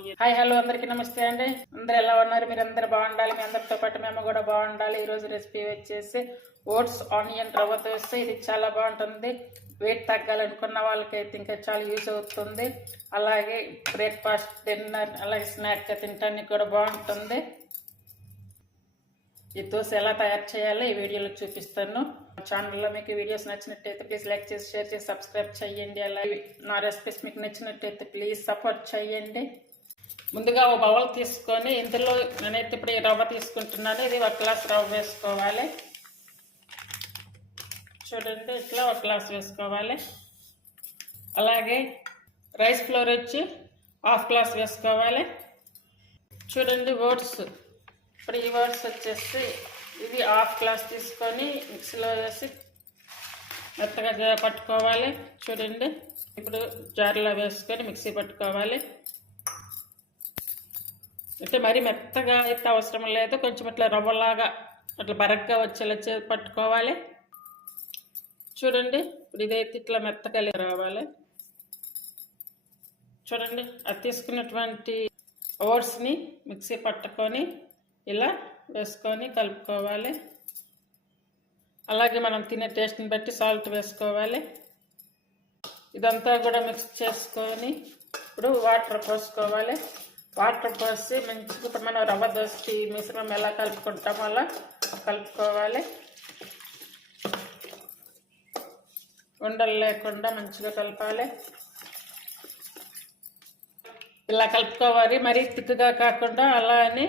Hi hello అందరికీ నమస్తే అండి. అందరు ఎలా ఉన్నారు? మీరు అందరు బాగుండాలి. మీ అందరితో పాటు మేము కూడా బాగుండాలి. ఈరోజు రెసిపీ వచ్చేసి ఓట్స్ ఆనియన్ రవ్వ వస్తే ఇది చాలా బాగుంటుంది. వెయిట్ తగ్గాలనుకున్న వాళ్ళకైతే ఇంకా చాలా యూజ్ అవుతుంది. అలాగే బ్రేక్ఫాస్ట్ డిన్నర్ అలాగే స్నాక్ తినడానికి కూడా బాగుంటుంది. ఈ దోశ ఎలా తయారు చేయాలో ఈ వీడియోలో చూపిస్తాను. ఛానల్లో మీకు వీడియోస్ నచ్చినట్టయితే ప్లీజ్ లైక్ చేసి షేర్ చేసి సబ్స్క్రైబ్ చేయండి. అలాగే నా రెసిపీస్ మీకు నచ్చినట్టయితే ప్లీజ్ సపోర్ట్ చేయండి. ముందుగా ఒక బౌల్ తీసుకొని ఇందులో నేనైతే ఇప్పుడు ఈ రవ్వ తీసుకుంటున్నాను. ఇది ఒక గ్లాస్ రవ్వ వేసుకోవాలి. చూడండి ఇట్లా ఒక గ్లాస్ వేసుకోవాలి. అలాగే రైస్ ఫ్లోర్ వచ్చి హాఫ్ గ్లాస్ వేసుకోవాలి. చూడండి ఓట్స్. ఇప్పుడు ఈ ఓట్స్ వచ్చేసి ఇది హాఫ్ గ్లాస్ తీసుకొని మిక్సీలో వేసి మెత్తగా పట్టుకోవాలి. చూడండి ఇప్పుడు జార్లో వేసుకొని మిక్సీ పట్టుకోవాలి. అంటే మరీ మెత్తగా అయితే అవసరం లేదు. కొంచెం ఇట్లా రవ్వలాగా అట్లా బరగ్గా వచ్చేలా చే- పట్టుకోవాలి. చూడండి ఇప్పుడు ఇదైతే ఇట్లా మెత్తగా రావాలి. చూడండి అది తీసుకున్నటువంటి ఓట్స్ని మిక్సీ పట్టుకొని ఇలా వేసుకొని కలుపుకోవాలి. అలాగే మనం తినే టేస్ట్ని బట్టి సాల్ట్ వేసుకోవాలి. ఇదంతా కూడా మిక్స్ చేసుకొని ఇప్పుడు వాటర్ పోసుకోవాలి. వాటర్ పోసి మంచిగా ఇప్పుడు మనం రవ్వ దోసి మిశ్రమం ఎలా కలుపుకుంటామో అలా కలుపుకోవాలి. ఉండలు లేకుండా మంచిగా కలపాలి. ఇలా కలుపుకోవాలి. మరీ తిక్కుగా కాకుండా అలా అని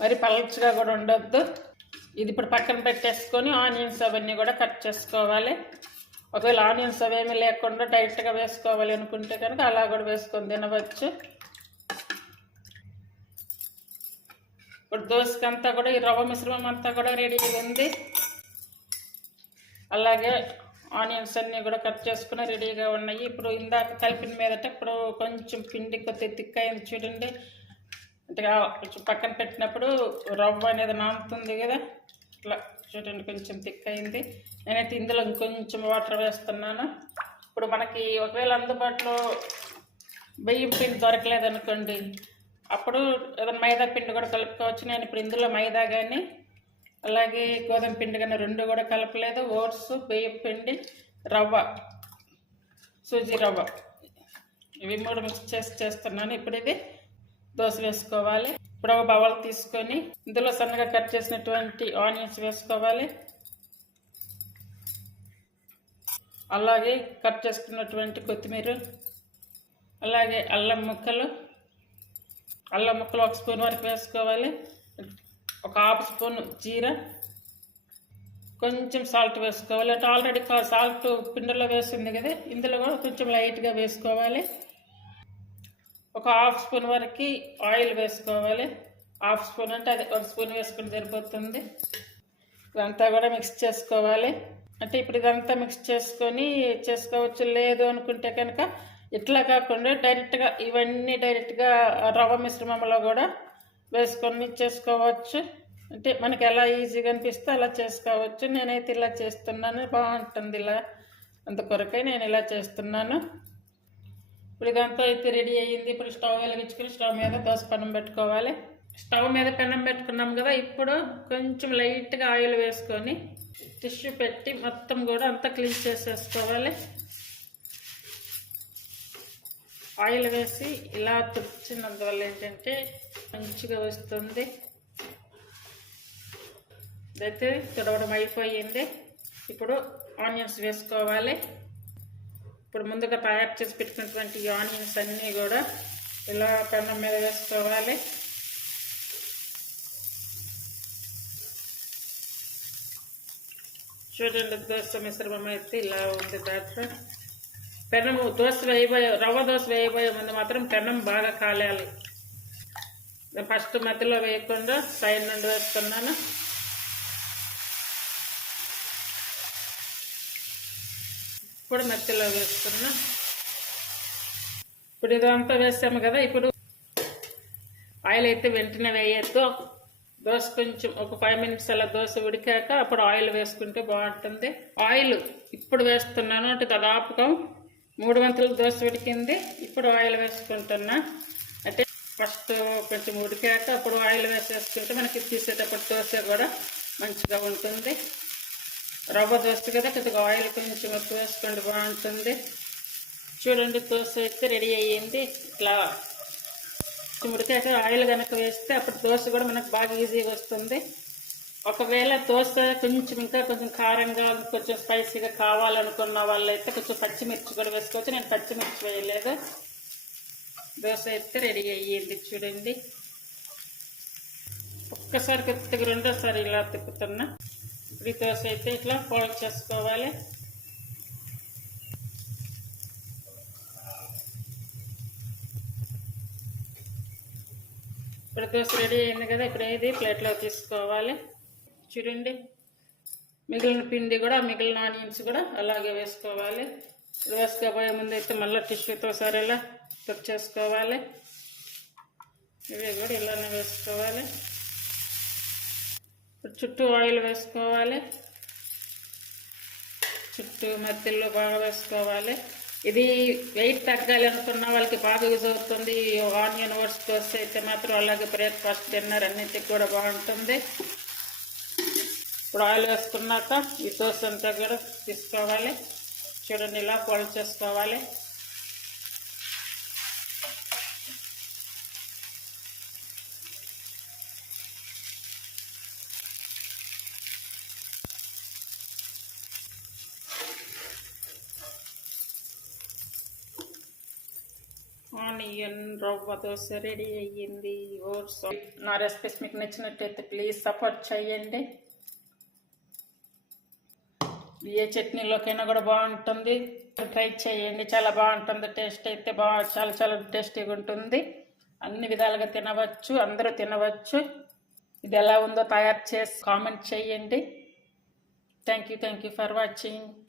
మరి పలచగా కూడా ఉండొద్దు. ఇది ఇప్పుడు పక్కన పెట్టేసుకొని ఆనియన్స్ అవన్నీ కూడా కట్ చేసుకోవాలి. ఒకవేళ ఆనియన్స్ అవేమీ లేకుండా డైరెక్ట్గా వేసుకోవాలి అనుకుంటే కనుక అలా కూడా వేసుకొని తినవచ్చు. ఇప్పుడు దోశకంతా కూడా ఈ రవ్వ మిశ్రమం అంతా కూడా రెడీగా ఉంది. అలాగే ఆనియన్స్ అన్నీ కూడా కట్ చేసుకుని రెడీగా ఉన్నాయి. ఇప్పుడు ఇందాక కలిపిన మీదట ఇప్పుడు కొంచెం పిండి కొద్దిగా థిక్ అయింది చూడండి. అంటే కొంచెం పక్కన పెట్టినప్పుడు రవ్వ అనేది నానుతుంది కదా. ఇట్లా చూడండి కొంచెం థిక్ అయింది. నేనైతే ఇందులో ఇంకొంచెం వాటర్ వేస్తున్నాను. ఇప్పుడు మనకి ఒకవేళ అందుబాటులో బియ్యం పిండి దొరకలేదనుకోండి అప్పుడు ఏదైనా మైదా పిండి కూడా కలుపుకోవచ్చు. నేను ఇప్పుడు ఇందులో మైదా కానీ అలాగే గోధుమ పిండి కానీ రెండు కూడా కలపలేదు. ఓట్స్ బియ్యం పిండి రవ్వ సూజీ రవ్వ. ఇవి మూడు మిక్స్ చేసి చేస్తున్నాను. ఇప్పుడు ఇది దోశ వేసుకోవాలి. ఇప్పుడు ఒక బవల్ తీసుకొని ఇందులో సన్నగా కట్ చేసినటువంటి ఆనియన్స్ వేసుకోవాలి. అలాగే కట్ చేసుకున్నటువంటి కొత్తిమీర అలాగే అల్లం ముక్కలు అల్లం ముక్కలు ఒక స్పూన్ వరకు వేసుకోవాలి. ఒక హాఫ్ స్పూన్ జీరా. కొంచెం సాల్ట్ వేసుకోవాలి. అంటే ఆల్రెడీ సాల్ట్ పిండిలో వేసింది కదా ఇందులో కూడా కొంచెం లైట్గా వేసుకోవాలి. ఒక హాఫ్ స్పూన్ వరకు ఆయిల్ వేసుకోవాలి. హాఫ్ స్పూన్ అంటే అది ఒక స్పూన్ వేసుకుంటే సరిపోతుంది. ఇదంతా కూడా మిక్స్ చేసుకోవాలి. అంటే ఇప్పుడు ఇదంతా మిక్స్ చేసుకొని చేసుకోవచ్చు లేదు అనుకుంటే కనుక ఇట్లా కాకుండా డైరెక్ట్గా ఇవన్నీ డైరెక్ట్గా రవ్వ మిశ్రమంలో కూడా వేసుకొని చేసుకోవచ్చు. అంటే మనకి ఎలా ఈజీగా అనిపిస్తే అలా చేసుకోవచ్చు. నేనైతే ఇలా చేస్తున్నాను. బాగుంటుంది ఇలా. అందుకొరకై నేను ఇలా చేస్తున్నాను. ఇప్పుడు ఇదంతా అయితే రెడీ అయ్యింది. ఇప్పుడు స్టవ్ వెలిగించుకుని స్టవ్ మీద దోశ పెనం పెట్టుకోవాలి. స్టవ్ మీద పెనం పెట్టుకున్నాం కదా ఇప్పుడు కొంచెం లైట్గా ఆయిల్ వేసుకొని టిష్యూ పెట్టి మొత్తం కూడా అంతా క్లీన్ చేసేసుకోవాలి. ఆయిల్ వేసి ఇలా తుడిచినందువల్ల ఏంటంటే మంచిగా వస్తుంది. అయితే తుడవడం అయిపోయింది. ఇప్పుడు ఆనియన్స్ వేసుకోవాలి. ఇప్పుడు ముందుగా తయారు చేసి పెట్టుకున్నటువంటి ఆనియన్స్ అన్నీ కూడా ఇలా పెన్నం మీద వేసుకోవాలి. చూడండి దోశ మిశ్రమం అయితే ఇలా ఉంది దాంట్లో. పెనం దోశ వేయబోయే రవ్వ దోశ వేయబోయే ముందు మాత్రం పెనం బాగా కాలాలి. ఫస్ట్ మధ్యలో వేయకుండా సైడ్ నుండి వేస్తున్నాను. ఇప్పుడు మధ్యలో వేస్తున్నా. ఇప్పుడు ఇదంతా వేసాము కదా ఇప్పుడు ఆయిల్ అయితే వెంటనే వేయద్దు. దోశ కొంచెం ఒక ఫైవ్ మినిట్స్ అలా దోశ ఉడికాక అప్పుడు ఆయిల్ వేసుకుంటే బాగుంటుంది. ఆయిల్ ఇప్పుడు వేస్తున్నాను అంటే దాదాపుగా మూడు వంతులు దోశ ఉడికింది. ఇప్పుడు ఆయిల్ వేసుకుంటున్నా. అంటే ఫస్ట్ కొంచెం ఉడికాక అప్పుడు ఆయిల్ వేసేసుకుంటే మనకి తీసేటప్పుడు దోశ కూడా మంచిగా ఉంటుంది. రవ్వ దోశ కదా కొద్దిగా ఆయిల్ కొంచెం ఎక్కువ వేసుకోండి బాగుంటుంది. చూడండి దోశ అయితే రెడీ అయ్యింది. ఇట్లా ఉడికాక ఆయిల్ కనుక వేస్తే అప్పుడు దోశ కూడా మనకు బాగా ఈజీగా వస్తుంది. ఒకవేళ దోశ కొంచెం ఇంకా కొంచెం కారంగా కొంచెం స్పైసీగా కావాలనుకున్న వాళ్ళైతే కొంచెం పచ్చిమిర్చి కూడా వేసుకోవచ్చు. నేను పచ్చిమిర్చి వేయలేదు. దోశ అయితే రెడీ అయ్యింది చూడండి. ఒక్కసారి కొద్దిగా రెండోసారి ఇలా తిప్పుతున్నా. ఇప్పుడు దోశ అయితే ఇట్లా ఫోల్డ్ చేసుకోవాలి. ఇప్పుడు దోశ రెడీ అయింది కదా ఇప్పుడు ఏది ప్లేట్లో తీసుకోవాలి. చూడండి. మిగిలిన పిండి కూడా మిగిలిన ఆనియన్స్ కూడా అలాగే వేసుకోవాలి. వేసుకోబోయే ముందు అయితే మళ్ళీ టిష్యూతో సరే ఇలా చేసుకోవాలి. ఇవి కూడా ఇలానే వేసుకోవాలి. చుట్టూ ఆయిల్ వేసుకోవాలి. చుట్టూ మధ్యలో బాగా వేసుకోవాలి. ఇది వెయిట్ తగ్గాలి అనుకున్న వాళ్ళకి బాగా యూజ్ అవుతుంది. ఆనియన్ ఓట్స్ దోశ అయితే మాత్రం అలాగే బ్రేక్ఫాస్ట్ డిన్నర్ అన్నింటికి కూడా బాగుంటుంది. ఇప్పుడు ఆయిల్ వేసుకున్నాక ఈ దోశ అంతా కూడా తీసుకోవాలి. చూడండి ఇలా ఫోల్డ్ చేసుకోవాలి. ఆనియన్ రవ్వ దోశ రెడీ అయ్యింది. ఓట్స్ నా రెసిపీస్ మీకు నచ్చినట్టయితే ప్లీజ్ సపోర్ట్ చేయండి. ఏ చట్నీలోకైనా కూడా బాగుంటుంది. ట్రై చేయండి. చాలా బాగుంటుంది. టేస్ట్ అయితే బాగా చాలా చాలా టేస్టీగా ఉంటుంది. అన్ని విధాలుగా తినవచ్చు. అందరూ తినవచ్చు. ఇది ఎలా ఉందో తయారు చేసి కామెంట్ చేయండి. Thank you thank you for watching.